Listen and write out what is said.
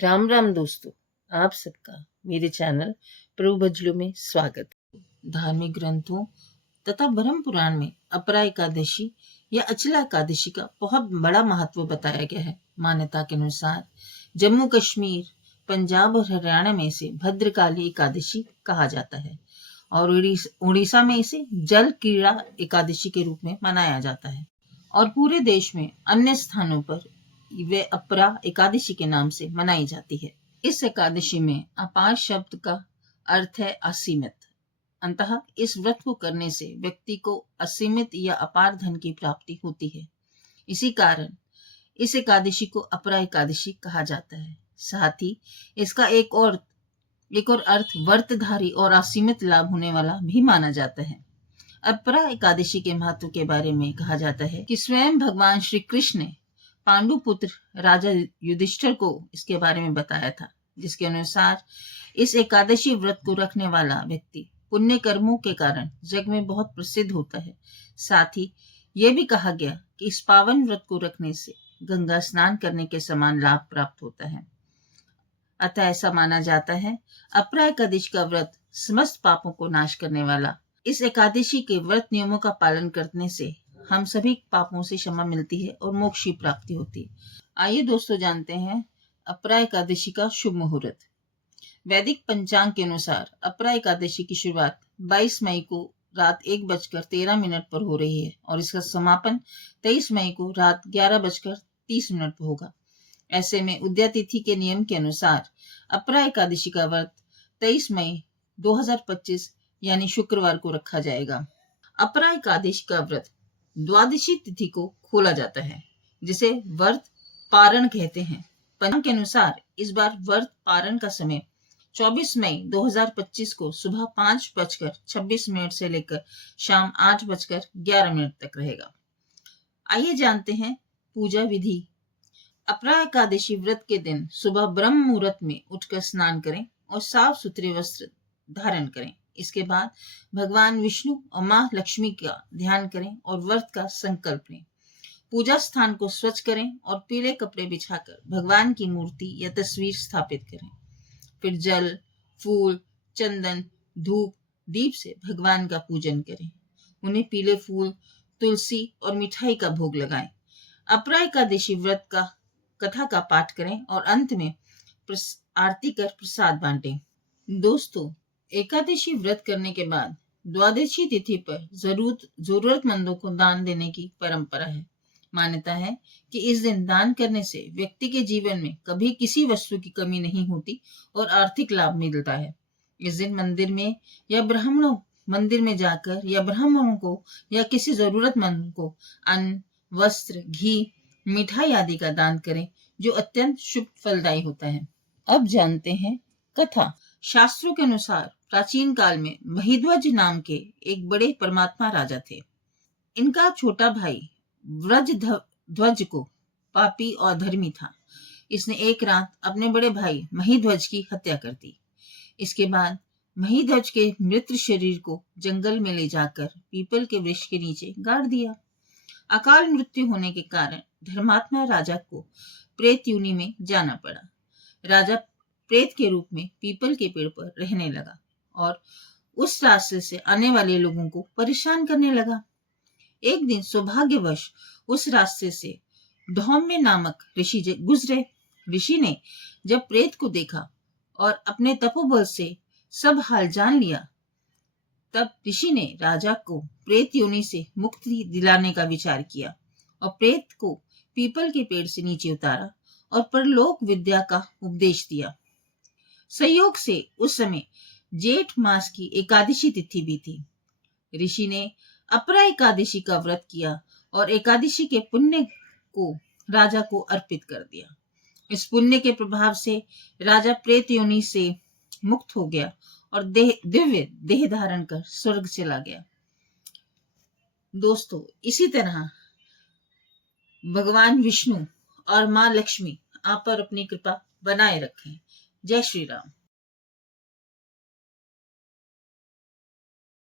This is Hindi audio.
राम राम दोस्तों, आप सबका मेरे चैनल प्रभु भजलों में स्वागत है। धार्मिक ग्रंथों तथा ब्रह्म पुराण में अपरा एकादशी या अचला एकादशी का बहुत बड़ा महत्व बताया गया है। मान्यता के अनुसार जम्मू कश्मीर, पंजाब और हरियाणा में इसे भद्रकाली एकादशी कहा जाता है और उड़ीसा में इसे जल क्रीड़ा एकादशी के रूप में मनाया जाता है और पूरे देश में अन्य स्थानों पर वे अपरा एकादशी के नाम से मनाई जाती है। इस एकादशी में अपार शब्द का अर्थ है असीमित। अंततः इस व्रत को करने से व्यक्ति को असीमित या अपार धन की प्राप्ति होती है। इसी कारण इस एकादशी को अपरा एकादशी कहा जाता है। साथ ही इसका एक और अर्थ व्रतधारी और असीमित लाभ होने वाला भी माना जाता है। अपरा एकादशी के महत्व के बारे में कहा जाता है कि स्वयं भगवान श्री कृष्ण ने पांडु पुत्र राजा युधिष्ठिर को इसके बारे में बताया था, जिसके अनुसार इस एकादशी व्रत को रखने वाला व्यक्ति पुण्य कर्मों के कारण जग में बहुत प्रसिद्ध होता है। साथ ही यह भी कहा गया कि इस पावन व्रत को रखने से गंगा स्नान करने के समान लाभ प्राप्त होता है। अतः ऐसा माना जाता है अपरा एकादशी का व्रत समस्त पापों को नाश करने वाला। इस एकादशी के व्रत नियमों का पालन करने से हम सभी पापों से क्षमा मिलती है और मोक्ष की प्राप्ति होती है। आइए दोस्तों जानते हैं अपरा एकादशी का शुभ मुहूर्त। वैदिक पंचांग के अनुसार अपरा एकादशी की शुरुआत 22 मई को रात 1:13 पर हो रही है और इसका समापन 23 मई को रात 11:30 पर होगा। ऐसे में उदया तिथि के नियम के अनुसार अपरा एकादशी का व्रत 23 मई 2025 यानी शुक्रवार को रखा जाएगा। अपरा एकादशी का व्रत द्वादशी तिथि को खोला जाता है, जिसे व्रत पारण कहते हैं। पंचांग के अनुसार इस बार व्रत पारण का समय 24 मई 2025 को सुबह 5:26 से लेकर शाम 8:11 तक रहेगा। आइए जानते हैं पूजा विधि। अपरा एकादशी व्रत के दिन सुबह ब्रह्म मुहूर्त में उठकर स्नान करें और साफ सुथरे वस्त्र धारण करें। इसके बाद भगवान विष्णु और माँ लक्ष्मी का ध्यान करें और व्रत का संकल्प लें। पूजा स्थान को स्वच्छ करें और पीले कपड़े बिछाकर भगवान की मूर्ति या तस्वीर स्थापित करें। फिर जल, फूल, चंदन, धूप, दीप से भगवान का पूजन करें। उन्हें पीले फूल, तुलसी और मिठाई का भोग लगाएं। अपरा एकादशी व्रत का कथा का पाठ करें और अंत में आरती कर प्रसाद बांटें। दोस्तों, एकादशी व्रत करने के बाद द्वादशी तिथि पर जरूरतमंदों को दान देने की परंपरा है। मान्यता है कि इस दिन दान करने से व्यक्ति के जीवन में कभी किसी वस्तु की कमी नहीं होती और आर्थिक लाभ मिलता है। इस दिन मंदिर में जाकर या ब्राह्मणों को या किसी जरूरतमंद को अन्न, वस्त्र, घी, मिठाई आदि का दान करें, जो अत्यंत शुभ फलदायी होता है। अब जानते हैं कथा। शास्त्रों के अनुसार प्राचीन काल में महिध्वज नाम के एक बड़े परमात्मा राजा थे। इनका छोटा भाई व्रजध्वज को पापी और धर्मी था। इसने एक रात अपने बड़े भाई महिध्वज की हत्या कर दी। इसके बाद महिध्वज के मृत शरीर को जंगल में ले जाकर पीपल के वृक्ष के नीचे गाड़ दिया। अकाल मृत्यु होने के कारण धर्मात्मा राजा को प्रेत योनि में जाना पड़ा। राजा प्रेत के रूप में पीपल के पेड़ पर रहने लगा और उस रास्ते से आने वाले लोगों को परेशान करने लगा। एक दिन सौभाग्यवश उस रास्ते से धौम्य नामक ऋषि गुजरे। ऋषि ने जब प्रेत को देखा और अपने तपोबल से सब हाल जान लिया, तब ऋषि ने राजा को प्रेत योनि से मुक्ति दिलाने का विचार किया और प्रेत को पीपल के पेड़ से नीचे उतारा और परलोक विद्या का उपदेश दिया। संयोग से उस समय जेठ मास की एकादशी तिथि भी थी। ऋषि ने अपरा एकादशी का व्रत किया और एकादशी के पुण्य को राजा को अर्पित कर दिया। इस पुण्य के प्रभाव से राजा प्रेत योनि से मुक्त हो गया और दिव्य देह धारण कर स्वर्ग चला गया। दोस्तों, इसी तरह भगवान विष्णु और माँ लक्ष्मी आप पर अपनी कृपा बनाए रखें। जय श्री राम।